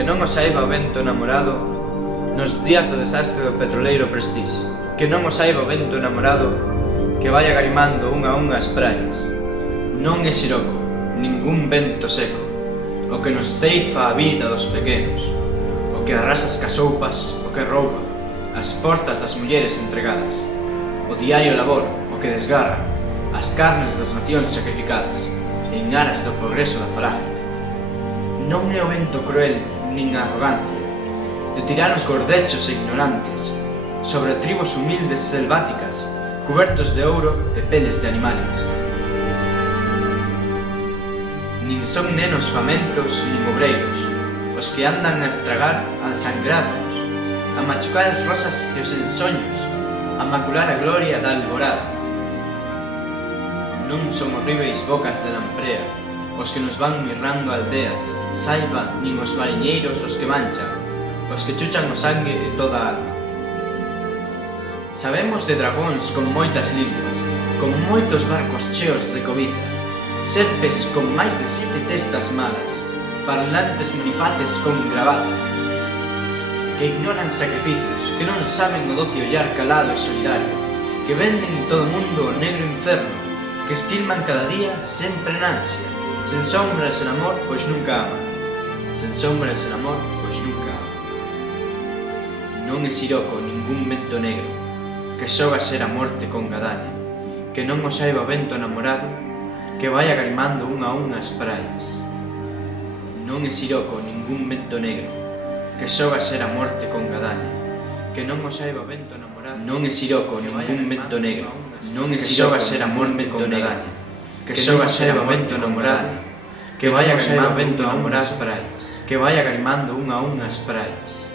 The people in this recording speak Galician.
Que non o saiba o vento namorado nos días do desastre do petroleiro Prestige. Que non o saiba o vento namorado que vai agarimando unha a unha as praias. Non é siroco, ningún vento seco, o que nos ceifa a vida dos pequenos, o que arrasa as casoupas, o que rouba as forzas das mulleres entregadas, o diario labor, o que desgarra as carnes das nacións sacrificadas en aras do progreso da falacia. Non é o vento cruel nin a arrogancia de tiranos gordechos e ignorantes sobre tribos humildes selváticas cubertos de ouro e peles de animales. Nin son nenos famentos nin obreiros os que andan a estragar, a desangrarnos, a machucar as rosas e os ensoños, a macular a gloria da alborada. Non son horríveis bocas de lamprea os que nos van mirrando aldeas, saiba nin os mariñeiros os que manchan, os que chuchan o sangue e toda a alma. Sabemos de dragóns con moitas linguas, con moitos barcos cheos de cobiza, serpes con máis de 7 testas malas, parlantes monifates con gravata, que ignoran sacrificios, que non saben o doce ollar calado e solidario, que venden todo o mundo o negro inferno, que esquilman cada día sempre en ansia, sen sombra e sen amor, pois nunca ama. Sen sombra e sen amor, pois nunca ama. Non é siroco ningún vento negro que xoga ser a morte con gadaña, que non o saiba o vento namorado que vai agarimando unha a unha as praias. Non é siroco ningún vento negro que xoga ser a morte con gadaña, que non o saiba o vento namorado. Non é siroco ningún vento negro, non é siroco ser a morte con gadaña, que xoga ser o vento namorado, que vai agarimando unha a unha as praias, que vai agarimando unha a unha as praias.